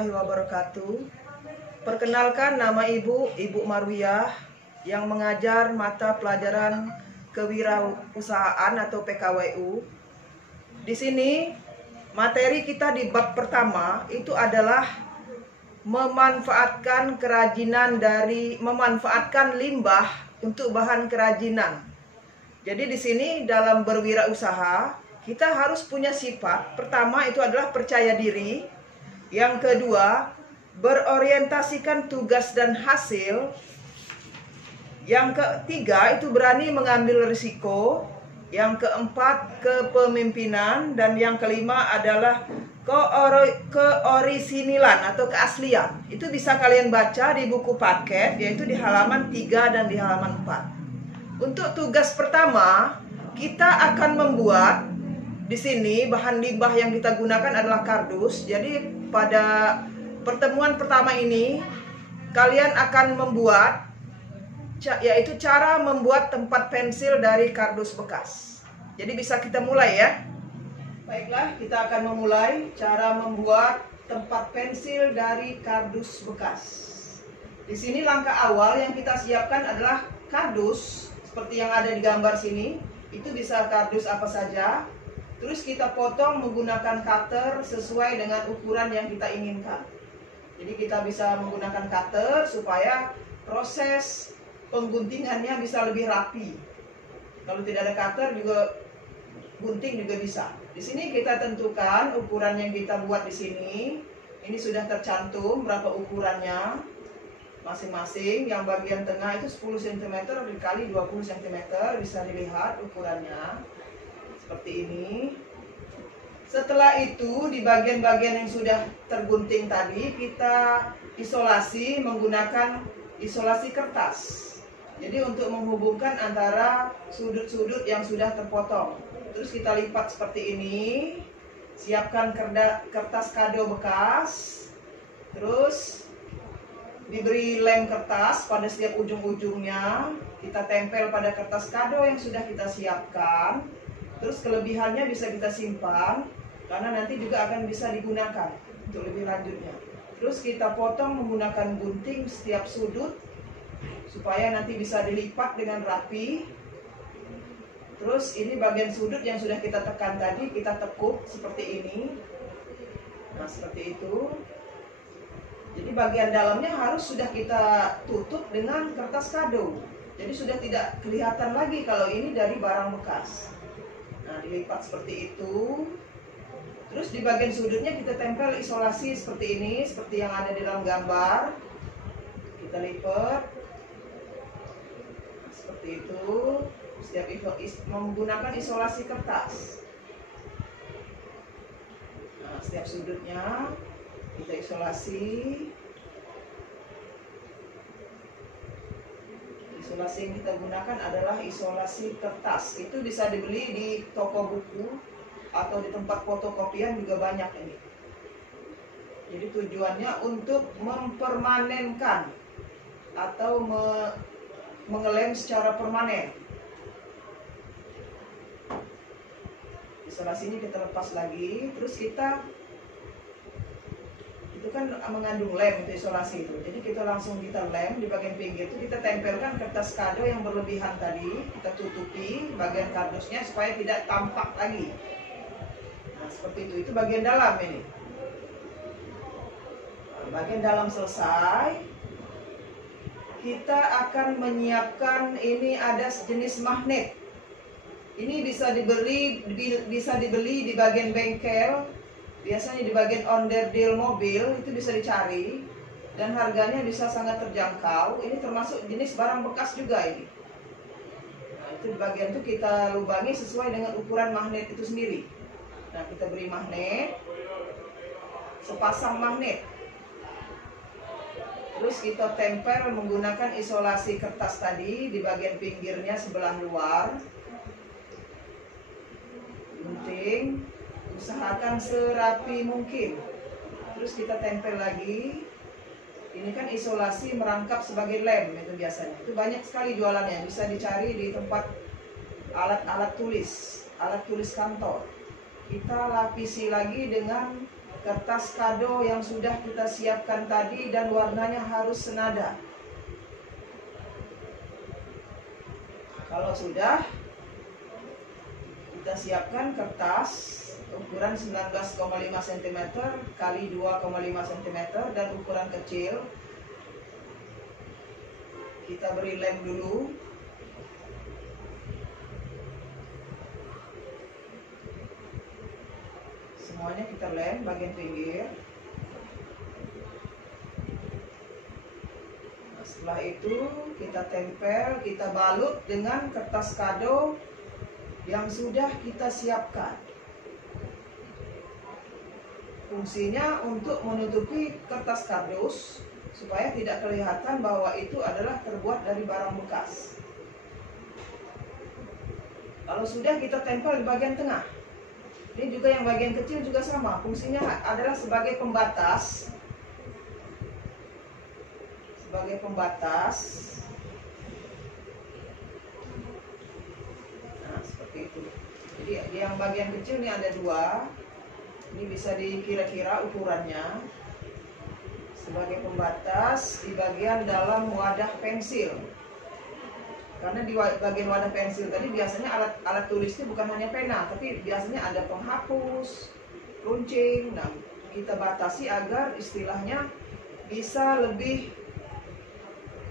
warahmatullahi wabarakatuh. Perkenalkan, nama Ibu Marwiyah yang mengajar mata pelajaran kewirausahaan atau PKWU. Di sini materi kita di bab pertama itu adalah memanfaatkan limbah untuk bahan kerajinan. Jadi di sini dalam berwirausaha kita harus punya sifat. Pertama itu adalah percaya diri. Yang kedua, berorientasikan tugas dan hasil. Yang ketiga itu berani mengambil risiko. Yang keempat, kepemimpinan. Dan yang kelima adalah keorisinilan atau keaslian. Itu bisa kalian baca di buku paket, yaitu di halaman 3 dan di halaman 4. Untuk tugas pertama, kita akan membuat di sini bahan limbah yang kita gunakan adalah kardus. Jadi pada pertemuan pertama ini kalian akan membuat, yaitu cara membuat tempat pensil dari kardus bekas. Jadi bisa kita mulai ya. Baiklah, kita akan memulai cara membuat tempat pensil dari kardus bekas. Di sini langkah awal yang kita siapkan adalah kardus seperti yang ada di gambar sini. Itu bisa kardus apa saja. Terus kita potong menggunakan cutter sesuai dengan ukuran yang kita inginkan. Jadi kita bisa menggunakan cutter supaya proses pengguntingannya bisa lebih rapi. Kalau tidak ada cutter juga gunting juga bisa. Di sini kita tentukan ukuran yang kita buat di sini. Ini sudah tercantum berapa ukurannya masing-masing. Yang bagian tengah itu 10 cm dikali 20 cm, bisa dilihat ukurannya. Seperti ini. Setelah itu di bagian-bagian yang sudah tergunting tadi kita isolasi menggunakan isolasi kertas. Jadi untuk menghubungkan antara sudut-sudut yang sudah terpotong. Terus kita lipat seperti ini. Siapkan kertas kado bekas. Terus diberi lem kertas pada setiap ujung-ujungnya. Kita tempel pada kertas kado yang sudah kita siapkan. Terus kelebihannya bisa kita simpan, karena nanti juga akan bisa digunakan untuk lebih lanjutnya. Terus kita potong menggunakan gunting setiap sudut, supaya nanti bisa dilipat dengan rapi. Terus ini bagian sudut yang sudah kita tekan tadi, kita tekuk seperti ini. Nah seperti itu. Jadi bagian dalamnya harus sudah kita tutup dengan kertas kado. Jadi sudah tidak kelihatan lagi kalau ini dari barang bekas. Nah, dilipat seperti itu. Terus di bagian sudutnya kita tempel isolasi seperti ini, seperti yang ada di dalam gambar. Kita lipat seperti itu. Setiap menggunakan isolasi kertas. Nah, setiap sudutnya kita isolasi. Isolasi yang kita gunakan adalah isolasi kertas. Itu bisa dibeli di toko buku atau di tempat fotokopian juga banyak ini. Jadi tujuannya untuk mempermanenkan atau mengelem secara permanen. Isolasi ini kita lepas lagi. Terus kita itu kan mengandung lem untuk isolasi itu. Jadi kita langsung lem di bagian pinggir itu, kita tempelkan kertas kado yang berlebihan tadi, kita tutupi bagian kardusnya supaya tidak tampak lagi. Nah seperti itu. Itu bagian dalam ini. Nah, bagian dalam selesai. Kita akan menyiapkan, ini ada jenis magnet. Ini bisa dibeli di bagian bengkel. Biasanya di bagian onderdil mobil itu bisa dicari dan harganya bisa sangat terjangkau. Ini termasuk jenis barang bekas juga ini. Nah, itu di bagian itu kita lubangi sesuai dengan ukuran magnet itu sendiri. Nah, kita beri magnet, sepasang magnet. Terus kita tempel menggunakan isolasi kertas tadi di bagian pinggirnya sebelah luar. Gunting. Usahakan serapi mungkin. Terus kita tempel lagi. Ini kan isolasi merangkap sebagai lem itu biasanya. Itu banyak sekali jualannya. Bisa dicari di tempat alat tulis kantor. Kita lapisi lagi dengan kertas kado yang sudah kita siapkan tadi dan warnanya harus senada. Kalau sudah, kita siapkan kertas ukuran 19,5 cm kali 2,5 cm dan ukuran kecil. Kita beri lem dulu. Semuanya kita lem bagian pinggir. Nah, setelah itu kita tempel, kita balut dengan kertas kado yang sudah kita siapkan. Fungsinya untuk menutupi kertas kardus supaya tidak kelihatan bahwa itu adalah terbuat dari barang bekas. Kalau sudah, kita tempel di bagian tengah. Ini juga yang bagian kecil juga sama. Fungsinya adalah sebagai pembatas. Sebagai pembatas. Nah, seperti itu. Jadi yang bagian kecil ini ada dua. Ini bisa dikira-kira ukurannya. Sebagai pembatas di bagian dalam wadah pensil. Karena di bagian wadah pensil tadi biasanya alat tulisnya bukan hanya pena, tapi biasanya ada penghapus, runcing. Nah, kita batasi agar istilahnya bisa lebih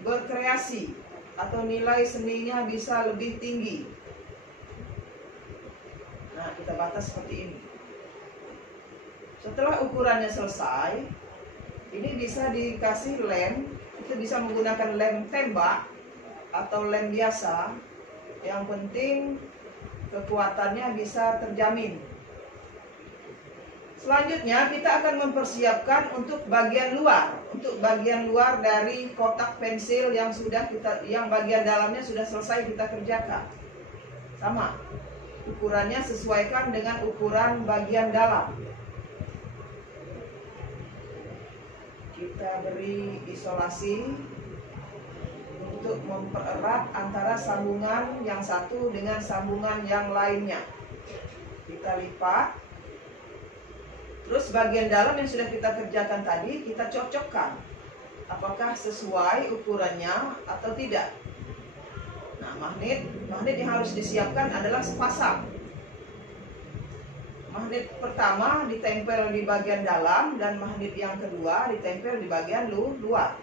berkreasi atau nilai seninya bisa lebih tinggi. Nah, kita batas seperti ini. Setelah ukurannya selesai, ini bisa dikasih lem. Kita bisa menggunakan lem tembak atau lem biasa. Yang penting kekuatannya bisa terjamin. Selanjutnya kita akan mempersiapkan untuk bagian luar. Untuk bagian luar dari kotak pensil yang bagian dalamnya sudah selesai kita kerjakan. Sama, ukurannya sesuaikan dengan ukuran bagian dalam. Kita beri isolasi untuk mempererat antara sambungan yang satu dengan sambungan yang lainnya. Kita lipat. Terus bagian dalam yang sudah kita kerjakan tadi kita cocokkan. Apakah sesuai ukurannya atau tidak. Nah, magnet yang harus disiapkan adalah sepasang. Magnet pertama ditempel di bagian dalam dan magnet yang kedua ditempel di bagian luar.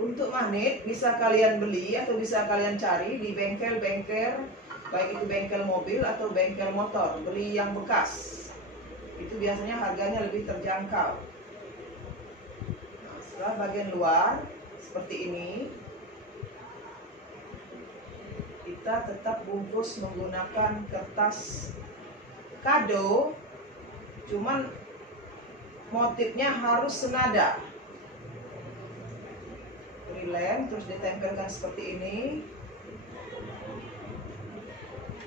Untuk magnet bisa kalian beli atau bisa kalian cari di bengkel-bengkel, baik itu bengkel mobil atau bengkel motor. Beli yang bekas. Itu biasanya harganya lebih terjangkau. Nah, setelah bagian luar seperti ini, kita tetap bungkus menggunakan kertas kado, cuman motifnya harus senada. Beri lem, terus ditempelkan seperti ini.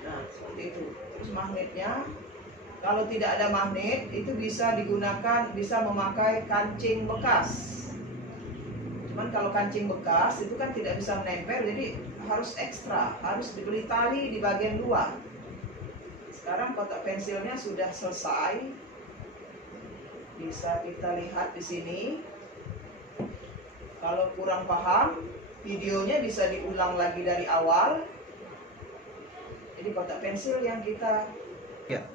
Nah, seperti itu. Terus magnetnya, kalau tidak ada magnet, itu bisa digunakan, bisa memakai kancing bekas. Cuman kalau kancing bekas itu kan tidak bisa menempel, jadi harus ekstra, harus dibeli tali di bagian luar. Sekarang kotak pensilnya sudah selesai. Bisa kita lihat di sini. Kalau kurang paham, videonya bisa diulang lagi dari awal. Jadi kotak pensil yang kita... Ya.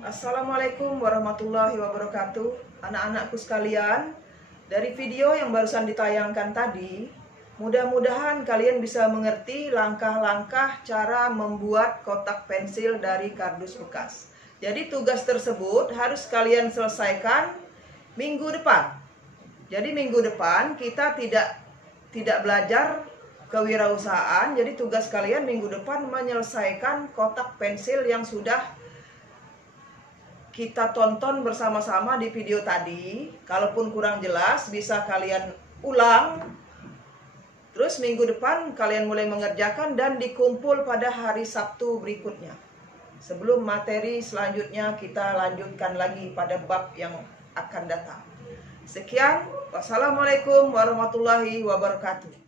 Assalamualaikum warahmatullahi wabarakatuh. Anak-anakku sekalian, dari video yang barusan ditayangkan tadi, mudah-mudahan kalian bisa mengerti langkah-langkah cara membuat kotak pensil dari kardus bekas. Jadi tugas tersebut harus kalian selesaikan minggu depan. Jadi minggu depan kita tidak belajar kewirausahaan. Jadi tugas kalian minggu depan menyelesaikan kotak pensil yang sudah kita tonton bersama-sama di video tadi. Kalaupun kurang jelas bisa kalian ulang. Terus minggu depan kalian mulai mengerjakan dan dikumpul pada hari Sabtu berikutnya. Sebelum materi selanjutnya kita lanjutkan lagi pada bab yang akan datang. Sekian, wassalamualaikum warahmatullahi wabarakatuh.